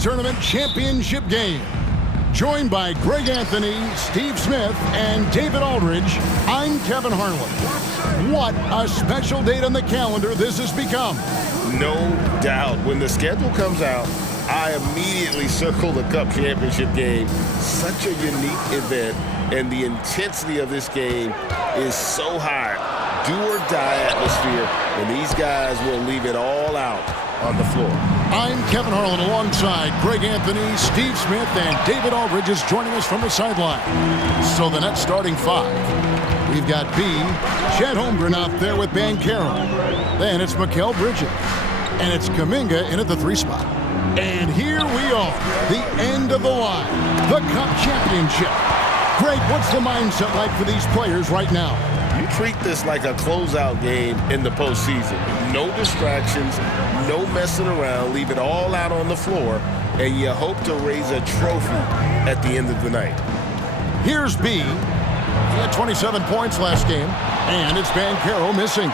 Tournament championship game. Joined by Greg Anthony, Steve Smith, and David Aldridge, I'm Kevin Harlan. What a special date on the calendar this has become. No doubt. When the schedule comes out, I immediately circle the Cup championship game. Such a unique event, and the intensity of this game is so high. Do or die atmosphere, and these guys will leave it all out on the floor. I'm Kevin Harlan alongside Greg Anthony, Steve Smith, and David Aldridge is joining us from the sideline. So the Nets starting five. We've got B, Chet Holmgren out there with Banchero. Then it's Mikal Bridges. And it's Kuminga in at the 3 spot. And here we are, the end of the line, the Cup championship. Greg, what's the mindset like for these players right now? You treat this like a closeout game in the postseason. No distractions, no messing around. Leave it all out on the floor, and you hope to raise a trophy at the end of the night. Here's B. He had 27 points last game, and it's Banchero missing.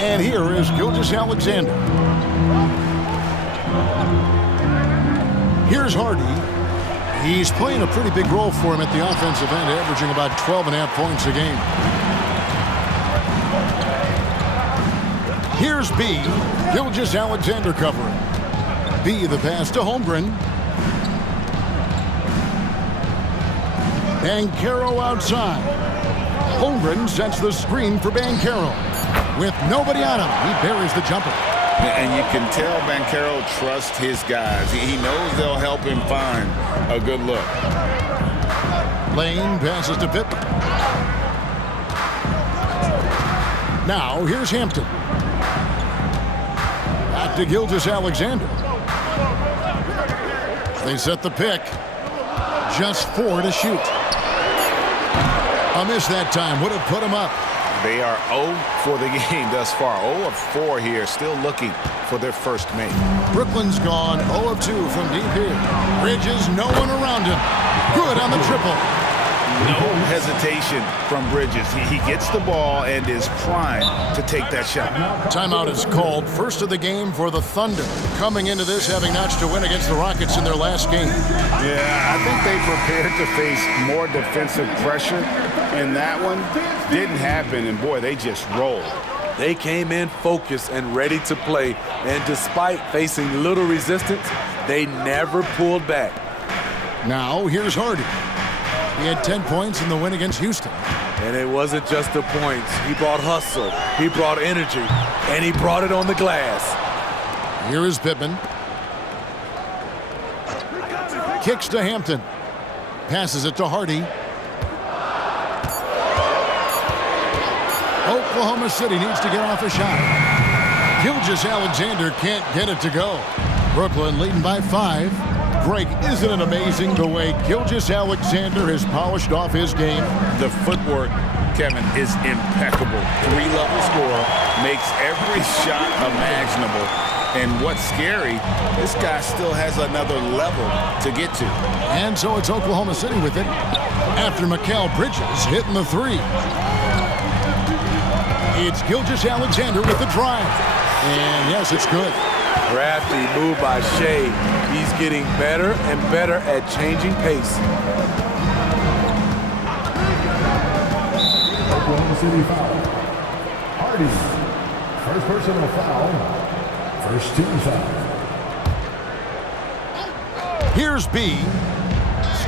And here is Gilgeous-Alexander. Here's Hardy. He's playing a pretty big role for him at the offensive end, averaging about 12.5 points a game. Here's B. Gilgeous-Alexander covering. B, the pass to Holmgren. Banchero outside. Holmgren sets the screen for Banchero. With nobody on him, he buries the jumper. And you can tell Banchero trusts his guys. He knows they'll help him find a good look. Lane passes to Pippen. Now here's Hampton. Back to Gilgeous-Alexander. They set the pick. Just 4 to shoot. A miss that time would have put him up. They are 0 for the game thus far. 0 of 4 here, still looking for their first make. Brooklyn's gone 0 of 2 from deep here. Bridges, no one around him. Good on the triple. No hesitation from Bridges. He gets the ball and is primed to take that shot. Timeout is called. First of the game for the Thunder. Coming into this having notched a win against the Rockets in their last game. Yeah, I think they prepared to face more defensive pressure, and that one didn't happen, and boy, they just rolled. They came in focused and ready to play, and despite facing little resistance, they never pulled back. Now, here's Hardy. He had 10 points in the win against Houston. And it wasn't just the points. He brought hustle, he brought energy, and he brought it on the glass. Here is Pippen. Kicks to Hampton. Passes it to Hardy. Oklahoma City needs to get off a shot. Gilgeous-Alexander can't get it to go. Brooklyn leading by 5. Greg, isn't it amazing the way Gilgeous-Alexander has polished off his game? The footwork, Kevin, is impeccable. 3-level scorer, makes every shot imaginable. And what's scary, this guy still has another level to get to. And so it's Oklahoma City with it after Mikal Bridges hitting the 3. It's Gilgeous-Alexander with the drive. And yes, it's good. Crafty move by Shea. He's getting better and better at changing pace. Oklahoma City foul. Hardy. First personal foul. First team foul. Here's B.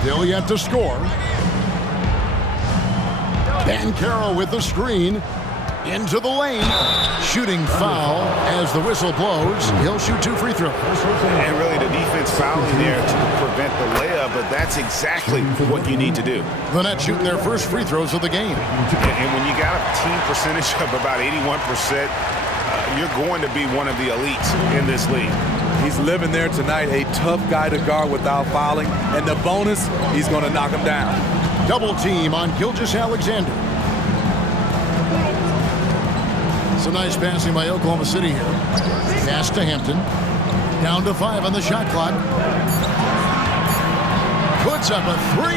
Still yet to score. Banchero with the screen. Into the lane. Shooting foul as the whistle blows. He'll shoot 2 free throws. And really the defense fouling there to prevent the layup, but that's exactly what you need to do. The Nets shooting their first free throws of the game. And when you got a team percentage of about 81%, you're going to be one of the elites in this league. He's living there tonight, a tough guy to guard without fouling. And the bonus, he's going to knock him down. Double team on Gilgeous-Alexander. Some nice passing by Oklahoma City here. Pass to Hampton. Down to 5 on the shot clock. Puts up a 3.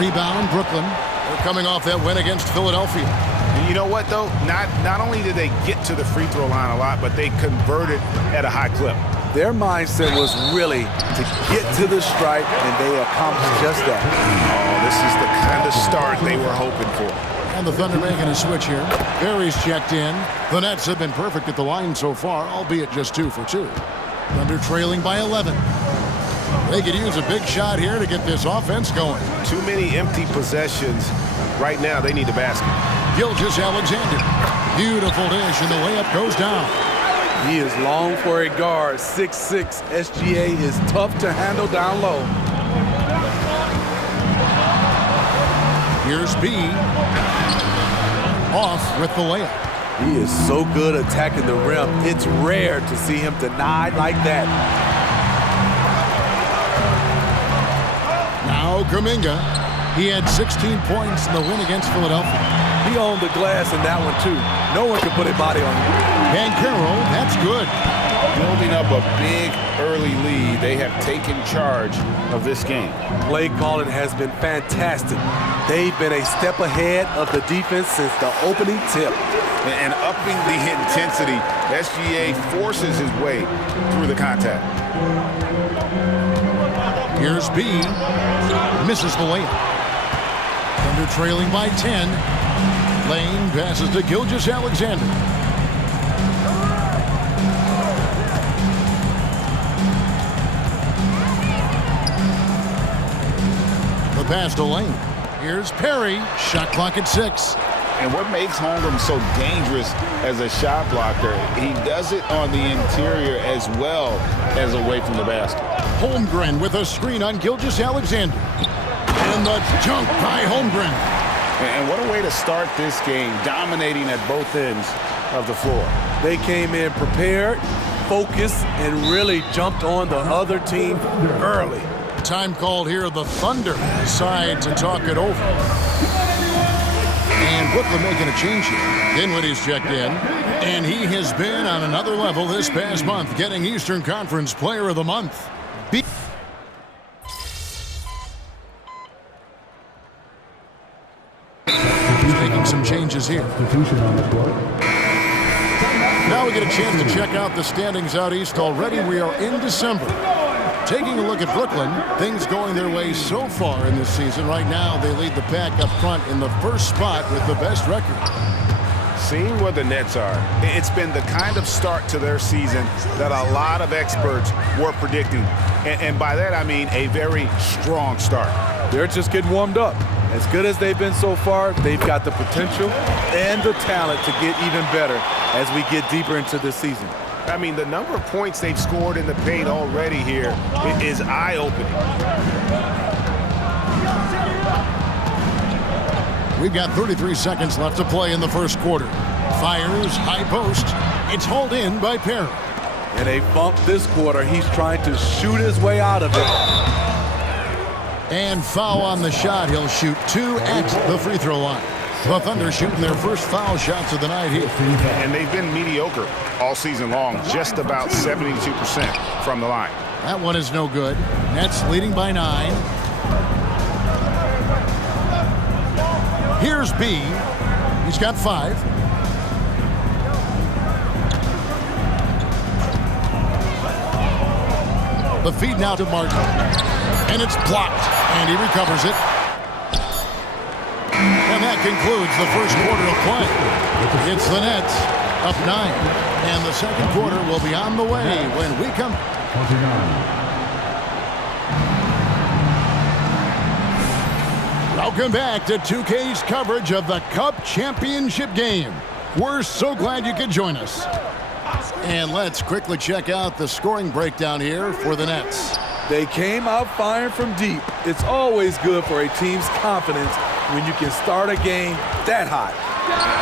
Rebound, Brooklyn. They're coming off that win against Philadelphia. You know what, though? Not only did they get to the free throw line a lot, but they converted at a high clip. Their mindset was really to get to the stripe, and they accomplished just that. Oh, this is the kind of start they were hoping for. And the Thunder making a switch here. Barry's checked in. The Nets have been perfect at the line so far, albeit just 2 for 2. Thunder trailing by 11. They could use a big shot here to get this offense going. Too many empty possessions. Right now, they need a basket. Gilgeous-Alexander. Beautiful dish, and the layup goes down. He is long for a guard. 6'6". SGA is tough to handle down low. Here's B. Off with the layup. He is so good attacking the rim. It's rare to see him denied like that. Now Kuminga. He had 16 points in the win against Philadelphia. He owned the glass in that one, too. No one can put a body on him. Banchero, that's good. Building up a big early lead, they have taken charge of this game. Play calling has been fantastic. They've been a step ahead of the defense since the opening tip. And upping the intensity, SGA forces his way through the contact. Here's B. Misses the layup. Thunder trailing by 10. Lane passes to Gilgeous-Alexander. The pass to Lane. Here's Perry. Shot clock at 6. And what makes Holmgren so dangerous as a shot blocker, he does it on the interior as well as away from the basket. Holmgren with a screen on Gilgeous-Alexander. And the jump by Holmgren. And what a way to start this game, dominating at both ends of the floor. They came in prepared, focused, and really jumped on the other team early. Time called here. The Thunder decide to talk it over. And Brooklyn making a change here. Dinwiddie's checked in. And he has been on another level this past month, getting Eastern Conference Player of the Month. Making some changes here. Now we get a chance to check out the standings out east. Already we are in December. Taking a look at Brooklyn, things going their way so far in this season. Right now they lead the pack up front in the first spot with the best record. Seeing where the Nets are, it's been the kind of start to their season that a lot of experts were predicting. And by that I mean a very strong start. They're just getting warmed up. As good as they've been so far, they've got the potential and the talent to get even better as we get deeper into this season. I mean, the number of points they've scored in the paint already here is eye-opening. We've got 33 seconds left to play in the first quarter. Fires, high post. It's hauled in by Perry. And they bumped this quarter. He's trying to shoot his way out of it. And foul on the shot. He'll shoot 2 at the free throw line. The Thunder shooting their first foul shots of the night here. And they've been mediocre all season long, just about 72% from the line. That one is no good. Nets leading by 9. Here's B. He's got 5. The feed now to Martin. And it's blocked. And he recovers it. And that concludes the first quarter of play. It's the Nets up 9. And the second quarter will be on the way when we come. 29. Welcome back to 2K's coverage of the Cup Championship game. We're so glad you could join us. And let's quickly check out the scoring breakdown here for the Nets. They came out firing from deep. It's always good for a team's confidence when you can start a game that hot.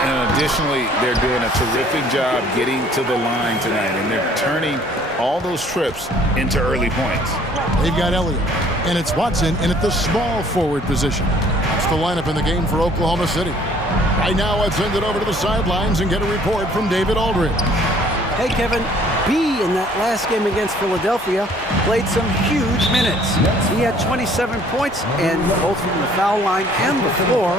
And additionally, they're doing a terrific job getting to the line tonight, and they're turning all those trips into early points. They've got Elliott, and it's Watson in at the small forward position. That's the lineup in the game for Oklahoma City. Right now, let's send it over to the sidelines and get a report from David Aldridge. Hey, Kevin, B in that last game against Philadelphia played some huge minutes. He had 27 points, and both from the foul line and the floor,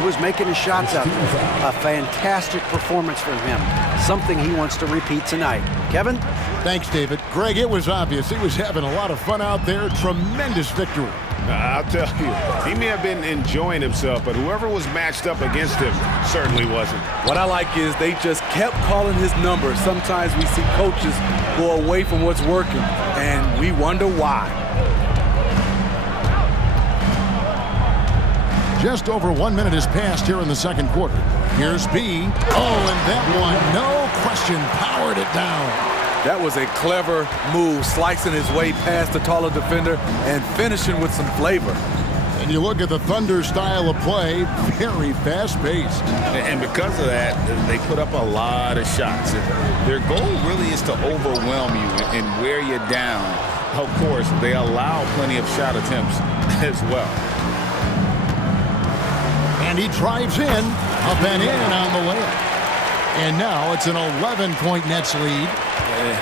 he was making his shots up. A fantastic performance from him, something he wants to repeat tonight. Kevin? Thanks, David. Greg, it was obvious he was having a lot of fun out there. Tremendous victory. I'll tell you, he may have been enjoying himself, but whoever was matched up against him certainly wasn't. What I like is they just kept calling his number. Sometimes we see coaches go away from what's working, and we wonder why. Just over 1 minute has passed here in the second quarter. Here's B. Oh, and that one, no question, powered it down. That was a clever move, slicing his way past the taller defender and finishing with some flavor. And you look at the Thunder style of play, very fast-paced. And because of that, they put up a lot of shots. Their goal really is to overwhelm you and wear you down. Of course, they allow plenty of shot attempts as well. And he drives in, up and in on the layup. And now it's an 11-point Nets lead.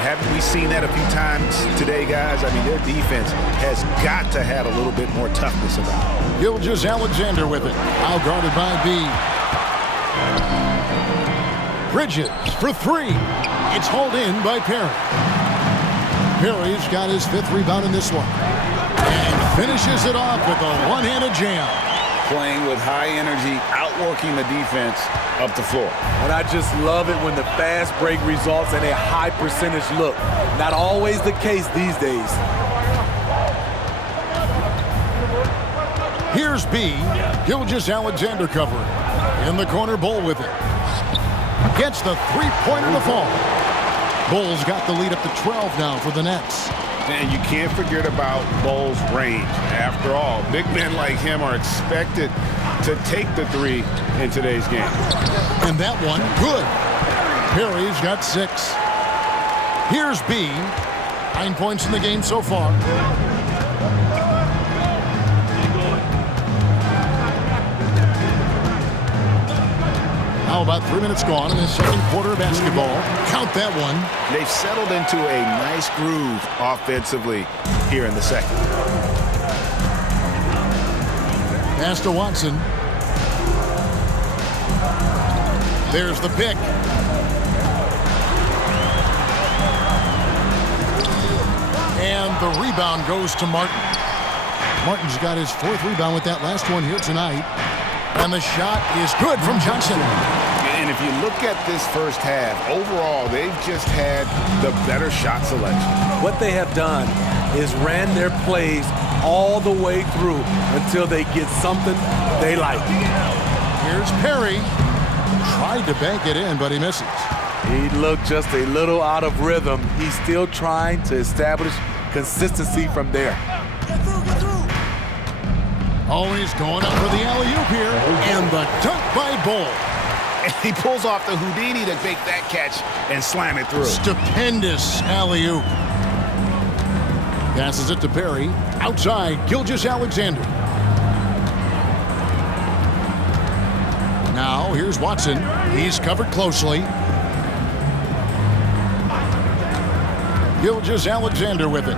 Haven't we seen that a few times today, guys? I mean, their defense has got to have a little bit more toughness about it. Gilgeous-Alexander with it, out guarded by B. Bridges for three. It's hauled in by Perry. Perry's got his 5th rebound in this one. And finishes it off with a one-handed jam. Playing with high energy, outworking the defense up the floor. And I just love it when the fast break results in a high percentage look. Not always the case these days. Here's B. Gilgeous-Alexander covering. In the corner, Bull with it. Gets the three-pointer to fall. Bull's got the lead up to 12 now for the Nets. And you can't forget about Bull's range. After all, big men like him are expected to take the three in today's game. And that one, good. Perry's got 6. Here's B. 9 points in the game so far. How about 3 minutes gone in the second quarter of basketball? Count that one. They've settled into a nice groove offensively here in the second. Pass to Watson. There's the pick. And the rebound goes to Martin. Martin's got his 4th rebound with that last one here tonight. And the shot is good from Johnson. And if you look at this first half, overall, they've just had the better shot selection. What they have done is ran their plays all the way through until they get something they like. Here's Perry. Tried to bank it in, but he misses. He looked just a little out of rhythm. He's still trying to establish consistency from there. Always going up for the alley-oop here. And the dunk by Bull. And he pulls off the Houdini to make that catch and slam it through. Stupendous alley-oop. Passes it to Perry. Outside, Gilgeous-Alexander. Now, here's Watson. He's covered closely. Gilgeous-Alexander with it.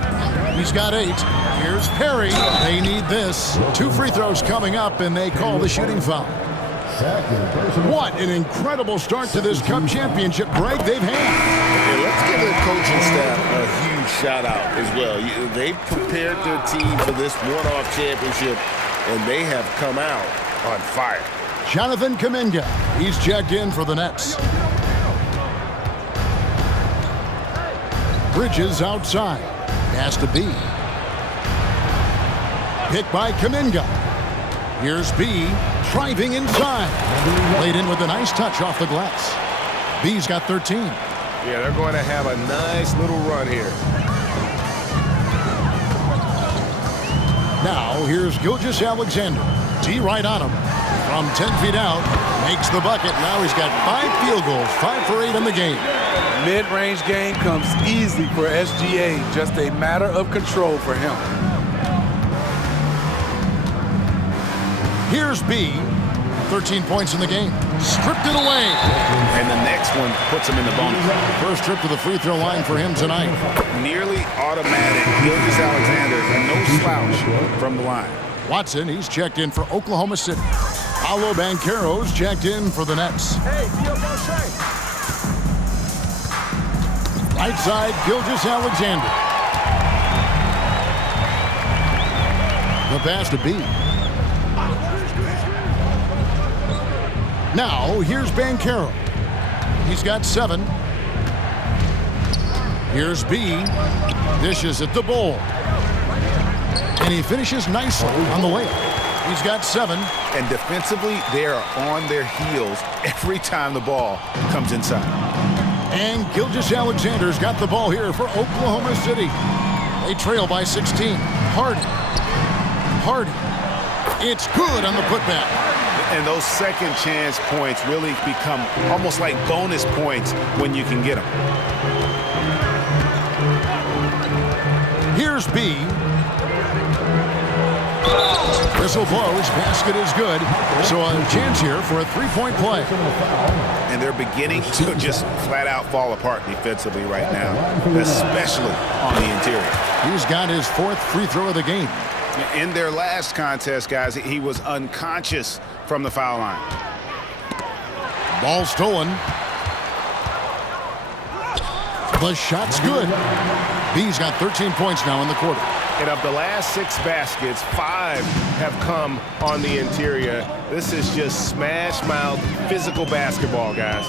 He's got 8. Here's Perry. They need this. 2 free throws coming up, and they call the shooting foul. What an incredible start to this Cup championship break they've had. And let's give the coaching staff a huge shout out as well. They've prepared their team for this one-off championship, and they have come out on fire. Jonathan Kuminga. He's checked in for the Nets. Bridges outside. Pass to B. Pick by Kuminga. Here's B. Driving inside. Laid in with a nice touch off the glass. B's got 13. Yeah, they're going to have a nice little run here. Now, here's Gilgeous-Alexander. D right on him. From 10 feet out, makes the bucket. Now he's got 5 field goals, 5 for 8 in the game. Mid-range game comes easy for SGA. Just a matter of control for him. Here's B. 13 points in the game. stripped it away. And the next one puts him in the bonus. First trip to the free throw line for him tonight. Nearly automatic. Gilgeous-Alexander, no slouch from the line. Watson, he's checked in for Oklahoma City. Paolo Banchero's checked in for the Nets. Right side, Gilgeous-Alexander. The pass to B. Now, here's Banchero. He's got 7. Here's B. Dishes at the bowl. And he finishes nicely on the layup. He's got 7. And defensively, they are on their heels every time the ball comes inside. And Gilgeous-Alexander's got the ball here for Oklahoma City. They trail by 16. Hardy. It's good on the putback. And those second chance points really become almost like bonus points when you can get them. Here's B. Whistle blows. Basket is good. So a chance here for a three-point play. And they're beginning to just flat out fall apart defensively right now, especially on the interior. He's got his 4th free throw of the game. In their last contest, guys, he was unconscious from the foul line. Ball stolen. The shot's good. B's got 13 points now in the quarter. And of the last 6 baskets, 5 have come on the interior. This is just smash-mouth physical basketball, guys.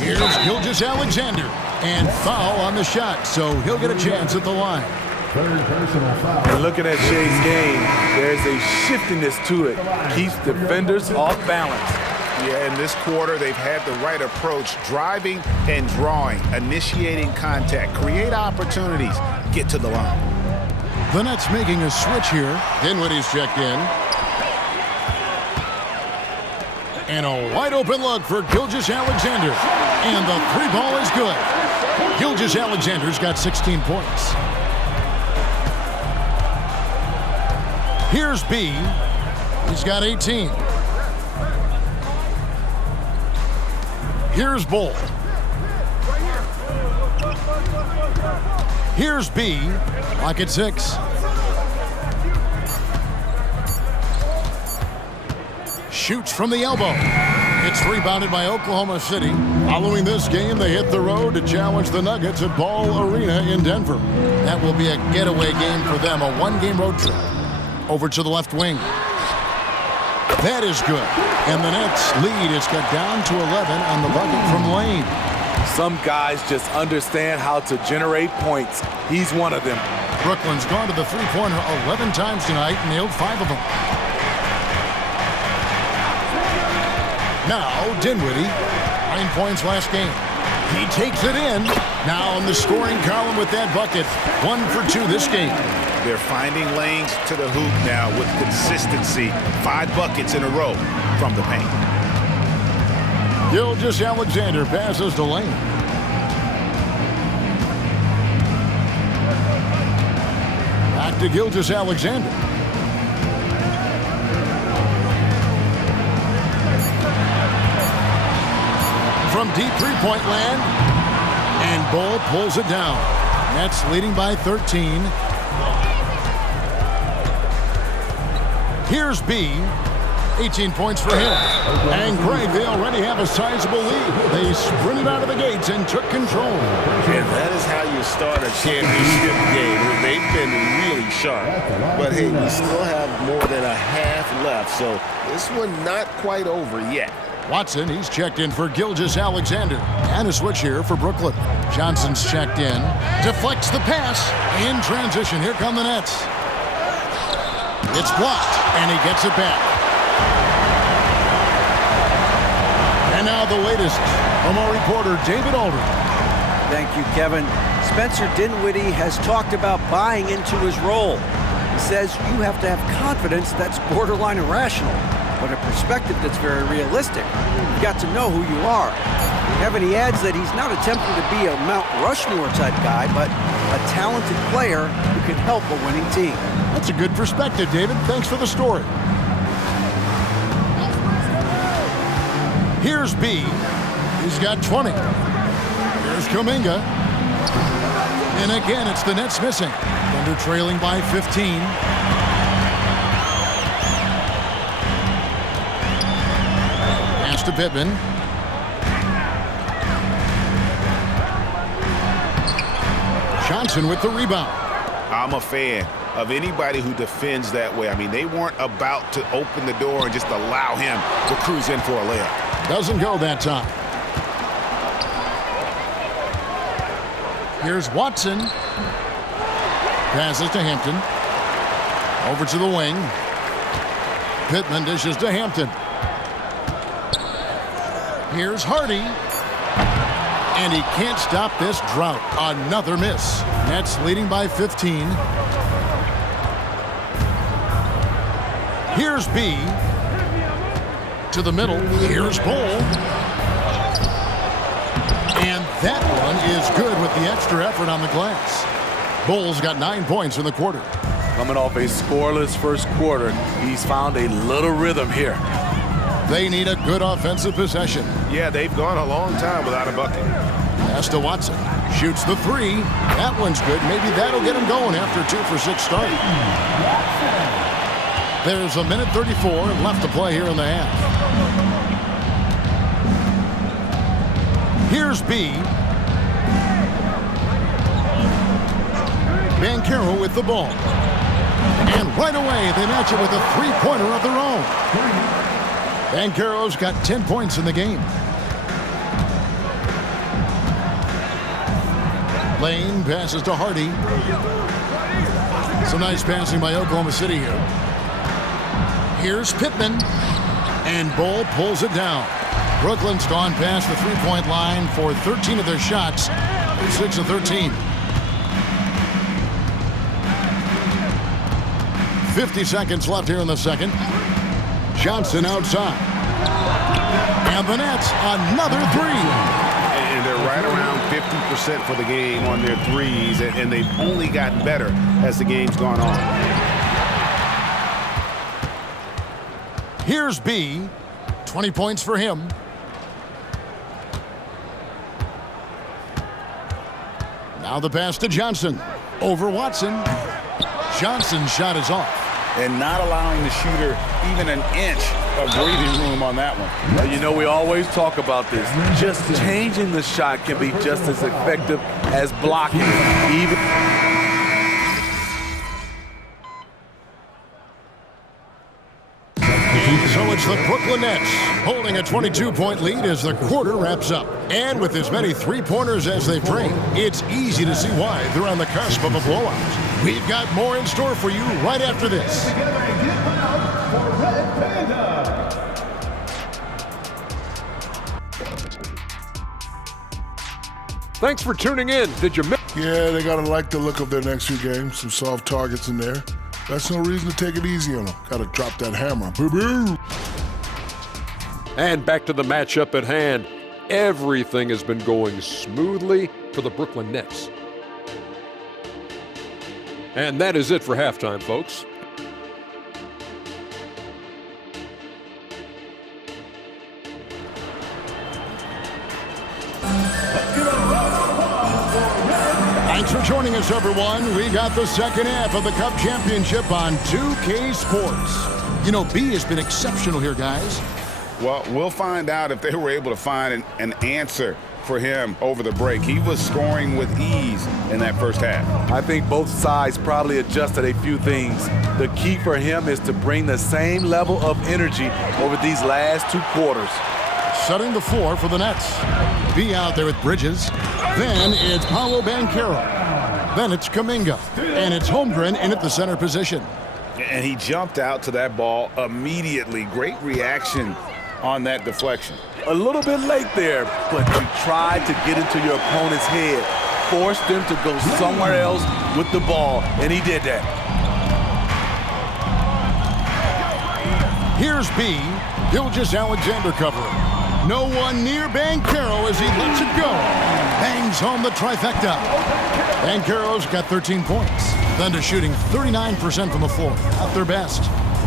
Here's Gilgeous-Alexander. And foul on the shot, so he'll get a chance at the line. Third personal foul. And looking at Shea's game, there's a shiftiness to it. Keeps defenders off balance. Yeah, in this quarter, they've had the right approach, driving and drawing, initiating contact, create opportunities, get to the line. The Nets making a switch here. Dinwiddie's checked in. And a wide open look for Gilgeous-Alexander. And the 3 ball is good. Gilgeous-Alexander's got 16 points. Here's B. He's got 18. Here's Bull. Here's B. Lock at 6. Shoots from the elbow. It's rebounded by Oklahoma City. Following this game, they hit the road to challenge the Nuggets at Ball Arena in Denver. That will be a getaway game for them, a 1-game road trip. Over to the left wing. That is good. And the Nets lead is cut down to 11 on the bucket from Lane. Some guys just understand how to generate points. He's one of them. Brooklyn's gone to the three-pointer 11 times tonight and nailed 5 of them. Now, Dinwiddie, 9 points last game. He takes it in. Now in the scoring column with that bucket. 1 for 2 this game. They're finding lanes to the hoop now with consistency. 5 buckets in a row from the paint. Gilgeous-Alexander passes to Lane. Back to Gilgeous-Alexander. From deep three-point land. And Bull pulls it down. Nets leading by 13. Here's B. 18 points for him. And Greg, they already have a sizable lead. They sprinted out of the gates and took control. And that is how you start a championship game. They've been really sharp. But, hey, we still have more than a half left, so this one not quite over yet. Watson, he's checked in for Gilgeous-Alexander. And a switch here for Brooklyn. Johnson's checked in. Deflects the pass. In transition, here come the Nets. It's blocked, and he gets it back. And now the latest from our reporter, David Aldridge. Thank you, Kevin. Spencer Dinwiddie has talked about buying into his role. He says you have to have confidence that's borderline irrational, but a perspective that's very realistic. You've got to know who you are. Kevin, he adds that he's not attempting to be a Mount Rushmore type guy, but a talented player who can help a winning team. That's a good perspective, David. Thanks for the story. Here's B. He's got 20. Here's Kuminga. And again, it's the Nets missing. Thunder trailing by 15. Pass to Pittman. Johnson with the rebound. I'm a fan of anybody who defends that way. I mean, they weren't about to open the door and just allow him to cruise in for a layup. Doesn't go that time. Here's Watson. Passes to Hampton. Over to the wing. Pittman dishes to Hampton. Here's Hardy. And he can't stop this drought. Another miss. Nets leading by 15. Here's B. To the middle. Here's Bull. And that one is good with the extra effort on the glass. Bull's got 9 points in the quarter. Coming off a scoreless first quarter, he's found a little rhythm here. They need a good offensive possession. Yeah, they've gone a long time without a bucket. Pass to Watson. Shoots the three. That one's good. Maybe that'll get him going after a 2-for-6 start. There's a minute 34 left to play here in the half. Here's B. Banchero with the ball. And right away, they match it with a three-pointer of their own. Banchero's got 10 points in the game. Lane passes to Hardy. Some nice passing by Oklahoma City here. Here's Pittman. And Bull pulls it down. Brooklyn's gone past the three-point line for 13 of their shots. 6 of 13. 50 seconds left here in the second. Johnson outside. And the Nets, another three. And they're right around 50% for the game on their threes, and they've only gotten better as the game's gone on. Here's B. 20 points for him. Now the pass to Johnson. Over Watson. Johnson's shot is off. And not allowing the shooter even an inch of breathing room on that one. You know, we always talk about this. Just changing the shot can be just as effective as blocking. So it's the Brooklyn Nets holding a 22-point lead as the quarter wraps up. And with as many three-pointers as they've drained, it's easy to see why they're on the cusp of a blowout. We've got more in store for you right after this. Thanks for tuning in. Did you miss? Yeah, they got to like the look of their next few games. Some soft targets in there. That's no reason to take it easy on them. Got to drop that hammer. Boo-boo! And back to the matchup at hand. Everything has been going smoothly for the Brooklyn Nets. And that is it for halftime, folks. Thanks for joining us, everyone. We got the second half of the Cup Championship on 2K Sports. You know, B has been exceptional here, guys. Well, we'll find out if they were able to find an answer for him over the break. He was scoring with ease in that first half. I think both sides probably adjusted a few things. The key for him is to bring the same level of energy over these last two quarters. Setting the floor for the Nets. B out there with Bridges. Then it's Paolo Banchero. Then it's Kuminga. And it's Holmgren in at the center position. And he jumped out to that ball immediately. Great reaction on that deflection. A little bit late there, but you tried to get into your opponent's head. Forced them to go somewhere else with the ball, and he did that. Here's B. Gilgeous-Alexander covering. No one near Banchero as he lets it go. Bangs home the trifecta. Banchero's got 13 points. Thunder shooting 39% from the floor. At their best.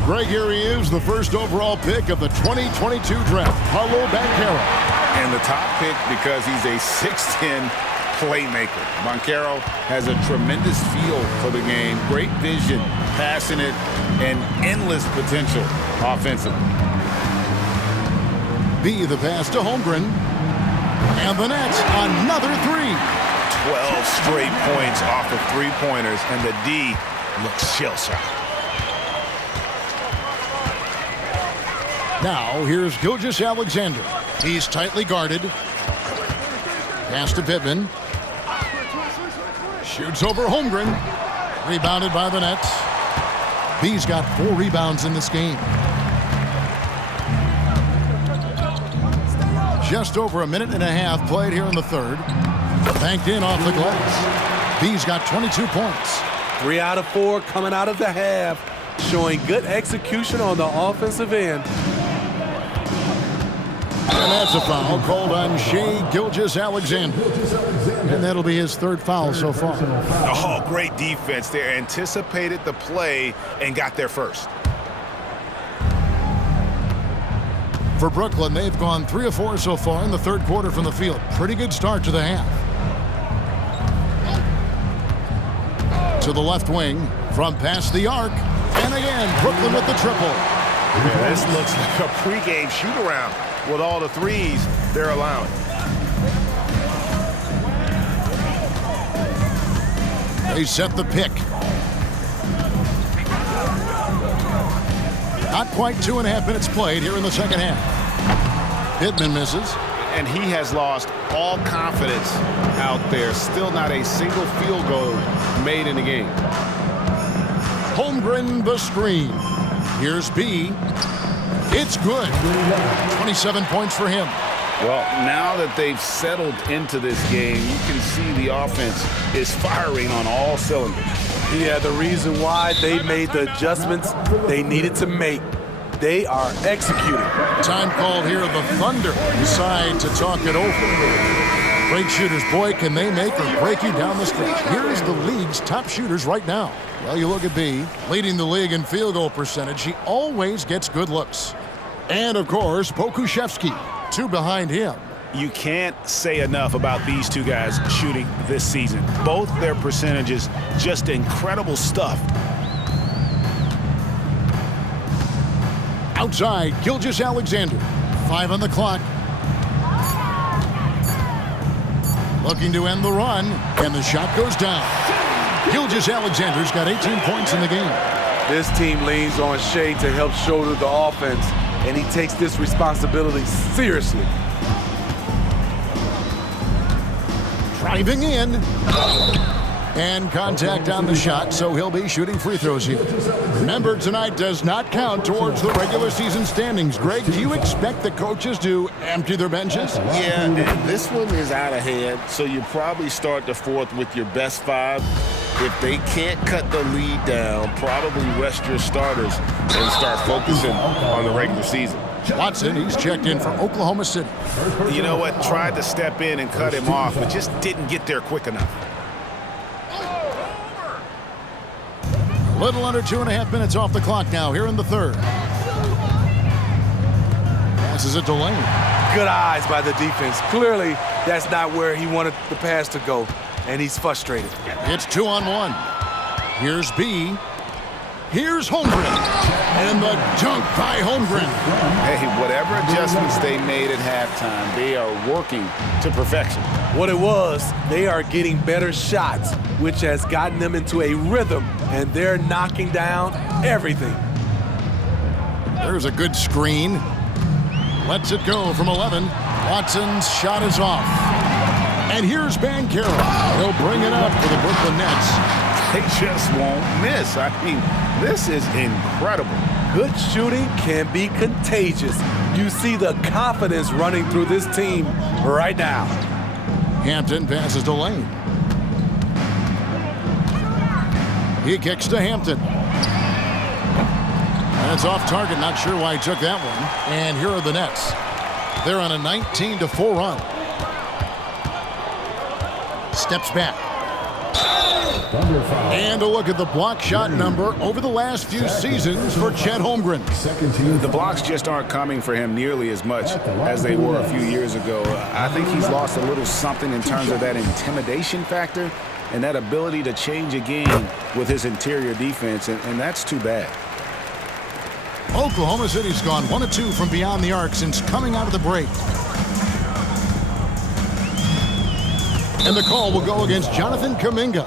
Greg, here he is, the first overall pick of the 2022 draft, Paolo Banchero. And the top pick because he's a 6'10" playmaker. Banchero has a tremendous feel for the game, great vision, passionate, and endless potential offensively. B, the pass to Holmgren. And the Nets, another three. 12 straight points off of three-pointers, and the D looks shell-shocked. Now, here's Gilgeous-Alexander. He's tightly guarded. Pass to Pittman. Shoots over Holmgren. Rebounded by the Nets. B's got 4 rebounds in this game. Just over a minute and a half played here in the third. Banked in off the glass. B's got 22 points. 3 out of 4 coming out of the half, showing good execution on the offensive end. And that's a foul called on Shai Gilgeous-Alexander. And that'll be his 3rd foul so far. Oh, great defense there. Anticipated the play and got there first. For Brooklyn, they've gone 3 of 4 so far in the 3rd quarter from the field. Pretty good start to the half. To the left wing, from past the arc. And again, Brooklyn with the triple. Yeah, this looks like a pregame shoot-around with all the threes they're allowing. They set the pick. Not quite 2.5 minutes played here in the second half. Pittman misses. And he has lost all confidence out there. Still not a single field goal made in the game. Holmgren the screen. Here's B. It's good. 27 points for him. Well, now that they've settled into this game, you can see the offense is firing on all cylinders. Yeah, the reason why they made the adjustments they needed to make. They are executing. Time called here. The Thunder decide to talk it over. Great shooters. Boy, can they make or break you down the stretch. Here's the league's top shooters right now. Well, you look at B, leading the league in field goal percentage. He always gets good looks. And, of course, Pokusevski, 2 behind him. You can't say enough about these two guys shooting this season. Both their percentages, just incredible stuff. Outside, Gilgeous-Alexander. 5 on the clock. Looking to end the run, and the shot goes down. Gilgeous-Alexander's got 18 points in the game. This team leans on Shai to help shoulder the offense, and he takes this responsibility seriously. Driving in. And contact on the shot, so he'll be shooting free throws here. Remember, tonight does not count towards the regular season standings. Greg, do you expect the coaches to empty their benches? Yeah, and this one is out of hand, so you probably start the 4th with your best 5. If they can't cut the lead down, probably rest your starters and start focusing on the regular season. Watson, he's checked in for Oklahoma City. You know what? Tried to step in and cut him off, but just didn't get there quick enough. Little under 2.5 minutes off the clock now here in the third. Passes it to Lane. Good eyes by the defense. Clearly, that's not where he wanted the pass to go, and he's frustrated. It's 2-on-1. Here's B. Here's Holmgren. And the dunk by Holmgren. Hey, whatever adjustments they made at halftime, they are working to perfection. What it was, they are getting better shots, which has gotten them into a rhythm, and they're knocking down everything. There's a good screen. Lets it go from 11. Watson's shot is off. And here's Banchero. He'll bring it up for the Brooklyn Nets. They just won't miss. I mean, this is incredible. Good shooting can be contagious. You see the confidence running through this team right now. Hampton passes to Lane. He kicks to Hampton. And it's off target. Not sure why he took that one. And here are the Nets. They're on a 19-4 run. Steps back. Under foul. And a look at the block shot number over the last few seasons for Chet Holmgren. Second team. The blocks just aren't coming for him nearly as much as they were a few years ago. I think he's lost a little something in terms of that intimidation factor and that ability to change a game with his interior defense, and that's too bad. Oklahoma City's gone 1 of 2 from beyond the arc since coming out of the break. And the call will go against Jonathan Kuminga.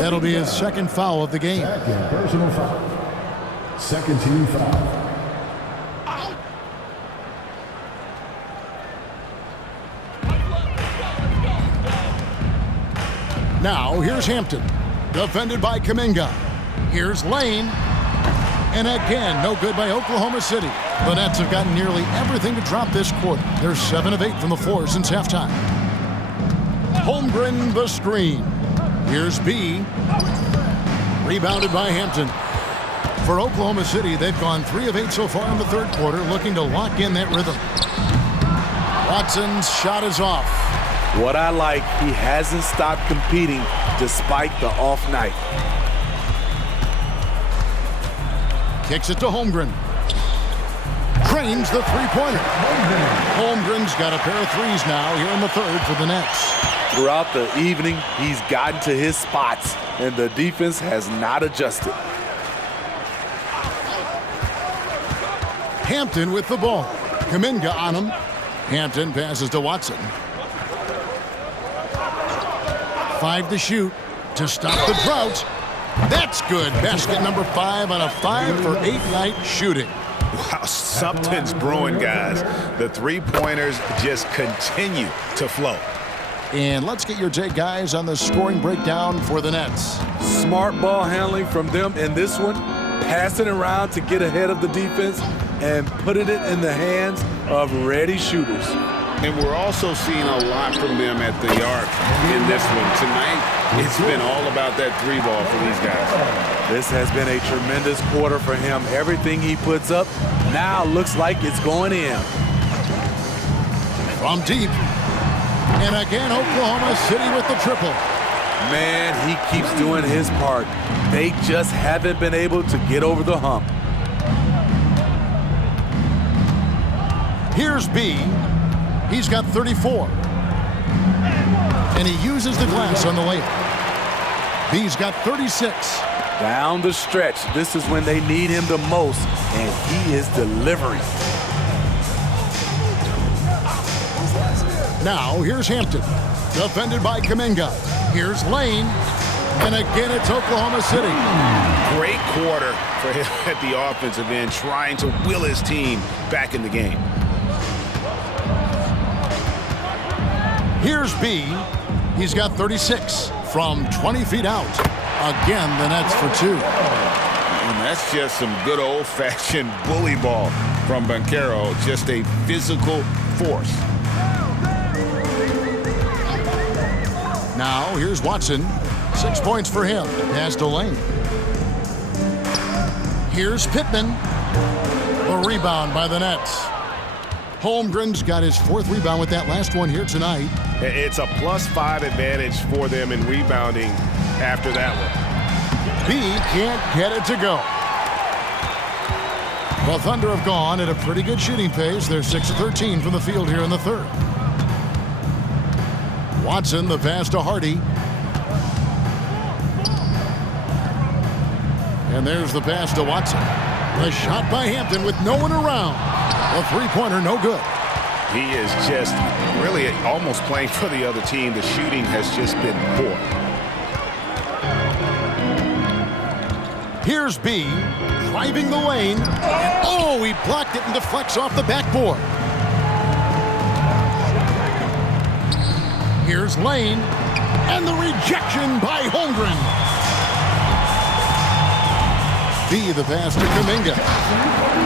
That'll be his second foul of the game. Second personal foul. Second team foul. Now, here's Hampton. Defended by Kuminga. Here's Lane. And again, no good by Oklahoma City. The Nets have gotten nearly everything to drop this quarter. They're 7 of 8 from the floor since halftime. Holmgren the screen. Here's B. Rebounded by Hampton. For Oklahoma City, they've gone 3 of 8 so far in the third quarter, looking to lock in that rhythm. Watson's shot is off. What I like, he hasn't stopped competing despite the off night. Kicks it to Holmgren. Drains the three-pointer. Holmgren's got a pair of threes now here in the third for the Nets. Throughout the evening, he's gotten to his spots, and the defense has not adjusted. Hampton with the ball. Kuminga on him. Hampton passes to Watson. 5 to shoot to stop the drought. That's good. Basket number 5 on a 5 for 8 night shooting. Wow, something's brewing, guys. The three-pointers just continue to flow. And let's get your take, guys, on the scoring breakdown for the Nets. Smart ball handling from them in this one, passing around to get ahead of the defense and putting it in the hands of ready shooters. And we're also seeing a lot from them at the arc in this one. Tonight, it's been all about that three ball for these guys. This has been a tremendous quarter for him. Everything he puts up now looks like it's going in. From deep. And again, Oklahoma City with the triple. Man, he keeps doing his part. They just haven't been able to get over the hump. Here's B. He's got 34. And he uses the glass on the layup. B's got 36. Down the stretch, this is when they need him the most, and he is delivering. Now, here's Hampton. Defended by Kuminga. Here's Lane. And again, it's Oklahoma City. Great quarter for him at the offensive end, trying to will his team back in the game. Here's B. He's got 36 from 20 feet out. Again, the Nets for 2. And that's just some good old-fashioned bully ball from Banchero. Just a physical force. Now, here's Watson. 6 points for him. Pass to Lane. Here's Pittman. A rebound by the Nets. Holmgren's got his 4th rebound with that last one here tonight. It's a +5 advantage for them in rebounding after that one. B can't get it to go. The Thunder have gone at a pretty good shooting pace. They're 6 of 13 from the field here in the third. Watson, the pass to Hardy. And there's the pass to Watson. The shot by Hampton with no one around. A three-pointer, no good. He is just really almost playing for the other team. The shooting has just been poor. Here's B, driving the lane. And oh, he blocked it and deflects off the backboard. Here's Lane. And the rejection by Holmgren. B, the pass to Kuminga.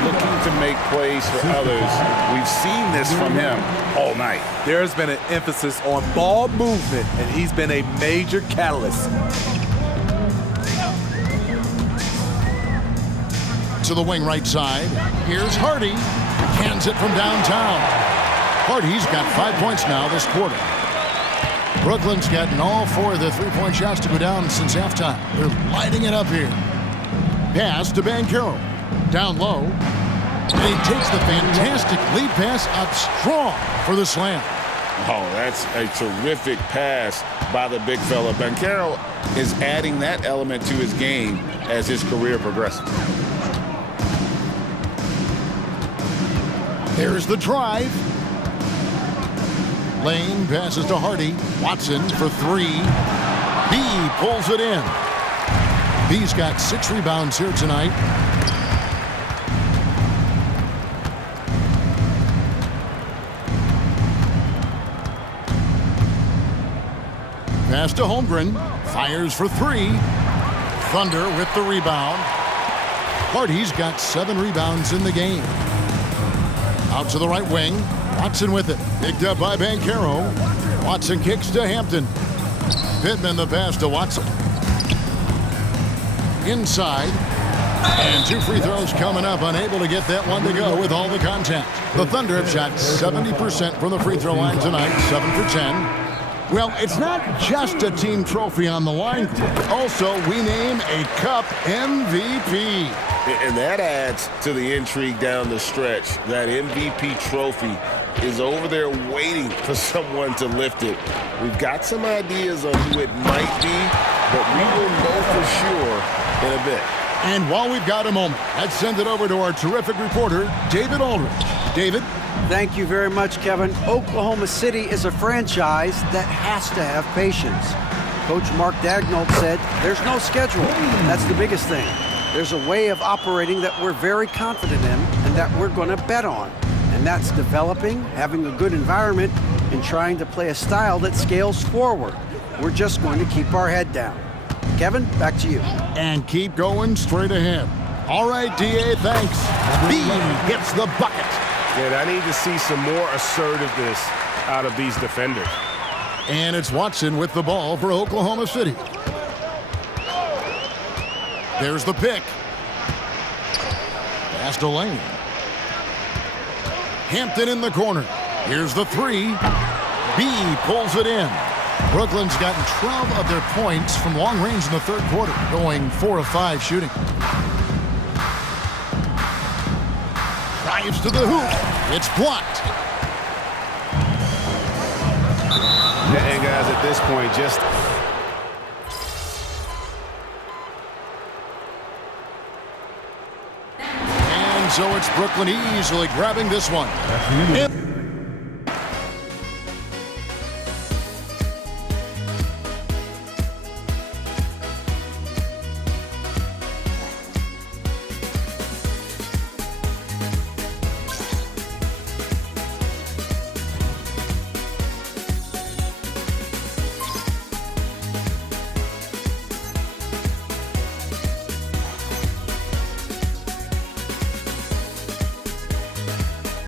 Looking to make plays for others. We've seen this from him all night. There's been an emphasis on ball movement, and he's been a major catalyst. To the wing right side. Here's Hardy. Hands it from downtown. Hardy's got 5 points now this quarter. Brooklyn's gotten all 4 of their three-point shots to go down since halftime. They're lighting it up here. Pass to Banchero. Down low. And he takes the fantastic lead pass up strong for the slam. Oh, that's a terrific pass by the big fella. Banchero is adding that element to his game as his career progresses. There's the drive. Lane passes to Hardy. Watson for 3. B pulls it in. B's got 6 rebounds here tonight. Pass to Holmgren. Fires for 3. Thunder with the rebound. Hardy's got 7 rebounds in the game. Out to the right wing. Watson with it. Picked up by Banchero. Watson kicks to Hampton. Pittman the pass to Watson. Inside. And 2 free throws coming up. Unable to get that one to go with all the contact. The Thunder have shot 70% from the free throw line tonight. 7 for 10. Well, it's not just a team trophy on the line. Also, we name a Cup MVP. And that adds to the intrigue down the stretch. That MVP trophy is over there waiting for someone to lift it. We've got some ideas on who it might be, but we will know for sure in a bit. And while we've got a moment, let's send it over to our terrific reporter, David Aldridge. David? Thank you very much, Kevin. Oklahoma City is a franchise that has to have patience. Coach Mark Daigneault said there's no schedule. That's the biggest thing. There's a way of operating that we're very confident in and that we're going to bet on. And that's developing, having a good environment, and trying to play a style that scales forward. We're just going to keep our head down. Kevin, back to you. And keep going straight ahead. All right, D.A., thanks. B gets the bucket. And I need to see some more assertiveness out of these defenders. And it's Watson with the ball for Oklahoma City. There's the pick. Pass to Lane. Hampton in the corner. Here's the 3. B pulls it in. Brooklyn's gotten 12 of their points from long range in the third quarter, going 4 of 5 shooting. Drives to the hoop. It's blocked. And guys, at this point, just and so it's Brooklyn easily grabbing this one.